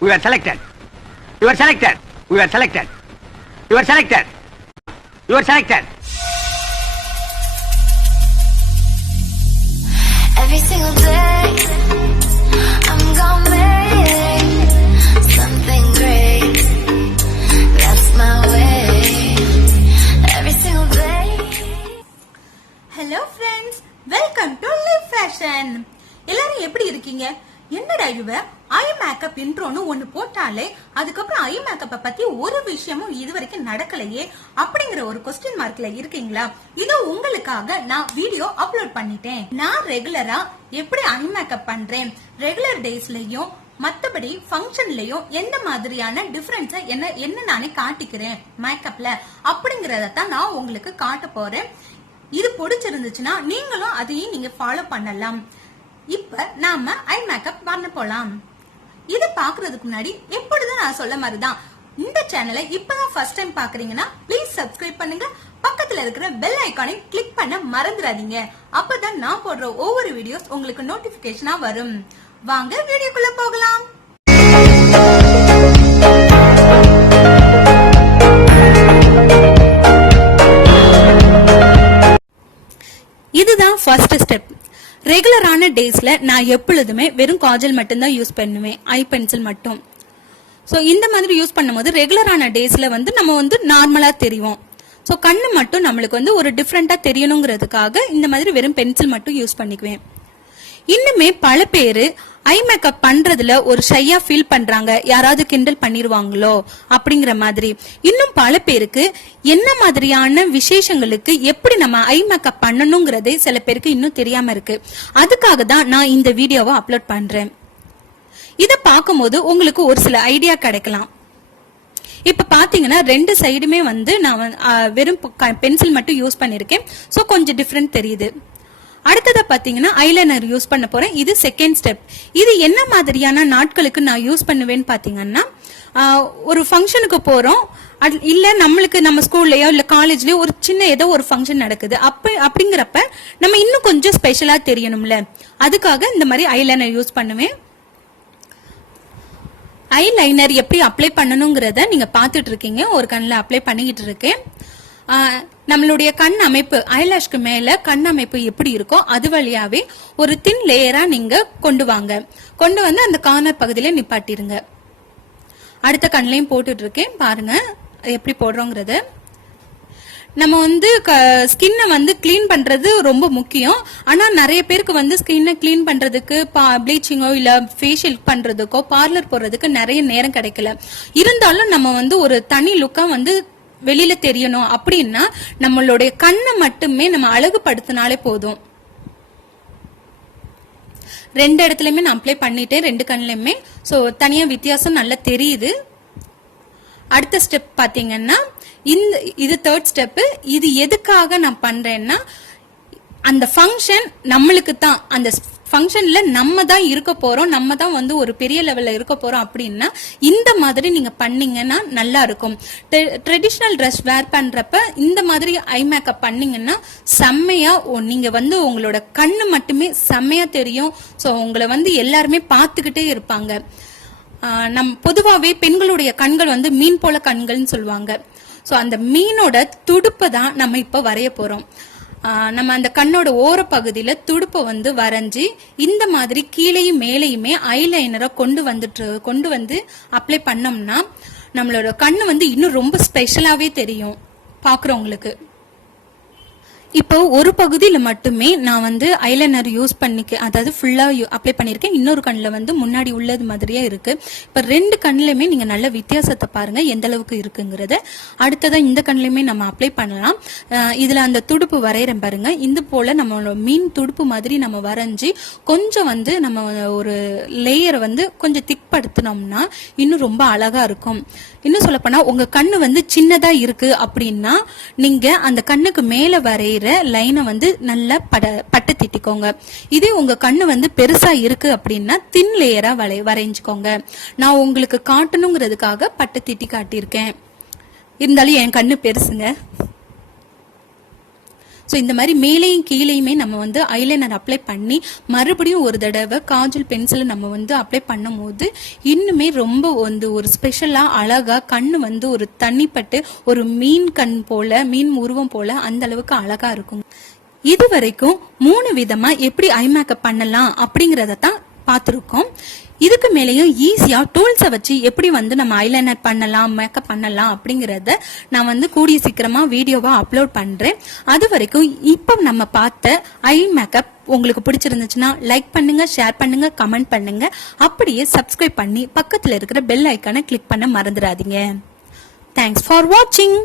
We are selected. You are selected. We are selected. You are selected. You are selected. Every single day, I'm gonna make something great. That's my way. Every single day. Hello friends, welcome to Live Fashion. எல்லாரும் எப்படி இருக்கீங்க? என்னடா இவ eye makeup இன்ட்ரோன்னு ஒன்னு போட்டாலே அதுக்கப்புறம் ஐ மேக்கப்பை பத்தி ஒரு விஷயமும் இதுவரைக்கும் நடக்கலையே அப்படிங்கிற ஒரு கொஸ்டின் மார்க்ல இருக்கீங்களா? இது உங்களுக்காக நான் வீடியோ அப்லோட் பண்ணிட்டேன். நான் ரெகுலரா எப்படி ஐ மேக்கப் பண்றேன், ரெகுலர் டேஸ்லயும் மத்தபடி ஃபங்க்ஷன்லயும் எந்த மாதிரியான டிஃபரன்ஸ் என்ன நானே காட்டிக்கிறேன் மேக்கப்ல அப்படிங்கறதான் நான் உங்களுக்கு காட்ட போறேன். இது பிடிச்சிருந்துச்சுன்னா நீங்களும் அதையும் நீங்க ஃபாலோ பண்ணலாம். இப்ப நாம ஐ மேக்கப் பண்ண போலாம். இத பாக்குறதுக்கு முன்னாடி எப்படிதான் நான் சொல்ல மாதிரிதான் இந்த சேனலை இப்பதான் ஃபர்ஸ்ட் டைம் பாக்குறீங்கன்னா ப்ளீஸ் சப்ஸ்கிரைப் பண்ணுங்க. பக்கத்துல இருக்கிற பெல் ஐகானை கிளிக் பண்ண மறந்துடாதீங்க. அப்பதான் நான் போடுற ஒவ்வொரு வீடியோஸ் உங்களுக்கு நோட்டிபிகேஷனா வரும். வாங்க வீடியோக்குள்ள போகலாம். இதுதான் ஃபர்ஸ்ட் ஸ்டெப். ரெகுலரான டேஸ்ல நான் எப்பொழுதுமே வெறும் காஜல் மட்டும்தான் யூஸ் பண்ணுவேன், ஐ பென்சில் மட்டும். ஸோ இந்த மாதிரி யூஸ் பண்ணும்போது ரெகுலரான டேஸ்ல வந்து நம்ம வந்து நார்மலா தெரியும். ஸோ கண்ணு மட்டும் நம்மளுக்கு வந்து ஒரு டிஃப்ரெண்டா தெரியணுங்கிறதுக்காக இந்த மாதிரி வெறும் பென்சில் மட்டும் யூஸ் பண்ணிக்குவேன். இன்னுமே பல பேரு ஐ மேக்கப் பண்றதுல ஒரு ஷையா ஃபீல் பண்றாங்க, யாராவது கிண்டல் பண்ணிருவாங்களோ அப்படிங்கிற மாதிரி. இன்னும் பல பேருக்கு என்ன மாதிரியான விசேஷங்களுக்கு எப்படி நம்ம ஐ மேக்கப் பண்ணணுங்கிறதே சில பேருக்கு இன்னும் தெரியாம இருக்கு. அதுக்காக தான் நான் இந்த வீடியோவை அப்லோட் பண்றேன். இத பார்க்கும்போது உங்களுக்கு ஒரு சில ஐடியா கிடைக்கலாம். இப்ப பாத்தீங்கன்னா ரெண்டு சைடுமே வந்து நான் வெறும் பென்சில் மட்டும் யூஸ் பண்ணிருக்கேன். சோ கொஞ்சம் டிஃபரெண்ட் தெரியுது. அடுத்தத பாத்தீங்கன்னா ஐலைனர் யூஸ் பண்ண போறேன். இது செகண்ட் ஸ்டெப். இது என்ன மாதிரியான நாட்களுக்கு நான் யூஸ் பண்ணுவேன்னு பாத்தீங்கன்னா, ஒரு ஃபங்க்ஷனுக்கு போறோம், இல்ல நம்மளுக்கு நம்ம ஸ்கூல்லயோ இல்ல காலேஜ்லயோ ஒரு சின்ன ஏதோ ஒரு ஃபங்க்ஷன் நடக்குது, அப்படிங்கிறப்ப நம்ம இன்னும் கொஞ்சம் ஸ்பெஷலா தெரியணும்ல, அதுக்காக இந்த மாதிரி ஐலைனர் யூஸ் பண்ணுவேன். ஐலைனர் எப்படி அப்ளை பண்ணணுங்கிறத நீங்க பாத்துட்டு இருக்கீங்க. ஒரு கண்ணில் அப்ளை பண்ணிக்கிட்டு இருக்கேன். நம்மளுடைய கண் அமைப்பு, ஐலாஷ்க்கு மேல கண் அமைப்பு எப்படி இருக்கோ அது வழியாவே ஒரு தின் லேயரா நீங்க கொண்டு வந்து அந்த கார்னர் பகுதியில நிப்பாட்டிருங்க. அடுத்த கண்ணையும் போட்டுட்டு இருக்கேன், பாருங்க எப்படி போடுறோங்கிறத. நம்ம வந்து ஸ்கின்னை வந்து கிளீன் பண்றது ரொம்ப முக்கியம். ஆனா நிறைய பேருக்கு வந்து ஸ்கின்னை கிளீன் பண்றதுக்கு ப்ளீச்சிங்கோ இல்ல ஃபேஷியல் பண்றதுக்கோ பார்லர் போறதுக்கு நிறைய நேரம் கிடைக்கல. இருந்தாலும் நம்ம வந்து ஒரு தனி லுக்கா வந்து வெளியில தெரியணும் அப்படின்னா நம்மளுடைய கண்ணை மட்டுமே நம்ம அழகுபடுத்தினாலே போதும். ரெண்டு இடத்துலயுமே நான் அப்ளை பண்ணிட்டேன், ரெண்டு கண்ணுலயுமே. சோ தனியா வித்தியாசம் நல்லா தெரியுது. அடுத்த ஸ்டெப் பாத்தீங்கன்னா இது தேர்ட் ஸ்டெப். இது எதுக்காக நான் பண்றேன்னா, அந்த ஃபங்க்ஷன் நம்மளுக்கு தான், அந்த ஃபங்க்ஷன்ல நம்ம தான் இருக்க போறோம், நம்ம தான் வந்து ஒரு பெரிய லெவல்ல இருக்க போறோம் அப்படின்னா இந்த மாதிரி நீங்க பண்ணீங்கன்னா நல்லா இருக்கும். ட்ரெடிஷனல் ட்ரெஸ் வேர் பண்றப்ப இந்த மாதிரி ஐ மேக்கப் பண்ணீங்கன்னா செம்மையா நீங்க வந்து உங்களோட கண்ணு மட்டுமே செம்மையா தெரியும். ஸோ உங்களை வந்து எல்லாருமே பார்த்துக்கிட்டே இருப்பாங்க. பொதுவாகவே பெண்களுடைய கண்கள் வந்து மீன் போல கண்கள்னு சொல்லுவாங்க. ஸோ அந்த மீனோட துடுப்பை தான் நம்ம இப்ப வரைய போறோம். நம்ம அந்த கண்ணோட ஓர பகுதியில துடுப்பை வந்து வரைஞ்சி இந்த மாதிரி கீழேயும் மேலேயுமே ஐலைனரை கொண்டு வந்து அப்ளை பண்ணோம்னா நம்மளோட கண்ணு வந்து இன்னும் ரொம்ப ஸ்பெஷலாவே தெரியும் பாக்குறவங்களுக்கு. இப்போ ஒரு பகுதியில மட்டுமே நான் வந்து ஐலைனர் யூஸ் அதாவது ஃபுல்லா அப்ளை பண்ணிருக்கேன். இன்னொரு கண்ணுல வந்து முன்னாடி உள்ளது மாதிரியே இருக்கு. இப்ப ரெண்டு கண்ணுலயுமே நீங்க நல்ல வித்தியாசத்தை பாருங்க எந்த அளவுக்கு இருக்குங்கிறத. அடுத்ததான் இந்த கண்ணுலயுமே நம்ம அப்ளை பண்ணலாம். இதுல அந்த துடுப்பு வரையறேன் பாருங்க. இந்த போல நம்ம மீன் துடுப்பு மாதிரி நம்ம வரைஞ்சி கொஞ்சம் வந்து நம்ம ஒரு லேயரை வந்து கொஞ்சம் திக் படுத்தினோம்னா இன்னும் ரொம்ப அழகா இருக்கும். இன்னும் சொல்ல போனா உங்க கண்ணு வந்து சின்னதா இருக்கு அப்படின்னா நீங்க அந்த கண்ணுக்கு மேல வரையிற லைனை வந்து நல்லா பட்டை திட்டிக்கோங்க. இதே உங்க கண்ணு வந்து பெருசா இருக்கு அப்படின்னா தின் லேயரா வரைஞ்சுக்கோங்க. நான் உங்களுக்கு காட்டணுங்கிறதுக்காக பட்டை திட்டி காட்டியிருக்கேன். இருந்தாலும் என் கண்ணு பெருசுங்க. ஸோ இந்த மாதிரி மேலேயும் கீழேயுமே நம்ம வந்து ஐலைனர் அப்ளை பண்ணி மறுபடியும் ஒரு தடவை காஜல் பென்சில் நம்ம வந்து அப்ளை பண்ணும் போது இன்னுமே ரொம்ப வந்து ஒரு ஸ்பெஷலா அழகா கண்ணு வந்து ஒரு தண்ணிப்பட்டு ஒரு மீன் கண் போல மீன் உருவம் போல அந்த அளவுக்கு அழகா இருக்கும். இது வரைக்கும் 3 விதமா எப்படி ஐ மேக்கப் பண்ணலாம் அப்படிங்கறத தான் பார்த்திருக்கோம். இதுக்கு மேலேயும் ஈஸியா டூல்ஸை வச்சு எப்படி வந்து நம்ம ஐலைனர் பண்ணலாம் மேக்கப் பண்ணலாம் அப்படிங்கறத நான் வந்து கூடிய சீக்கிரமா வீடியோவா அப்லோட் பண்றேன். அது வரைக்கும் இப்போ நம்ம பார்த்த ஐ மேக்கப் உங்களுக்கு பிடிச்சிருந்துச்சுன்னா லைக் பண்ணுங்க, ஷேர் பண்ணுங்க, கமெண்ட் பண்ணுங்க. அப்படியே சப்ஸ்கிரைப் பண்ணி பக்கத்துல இருக்கிற பெல் ஐக்கானை கிளிக் பண்ண மறந்துடாதீங்க. தேங்க்ஸ் ஃபார் வாட்சிங்.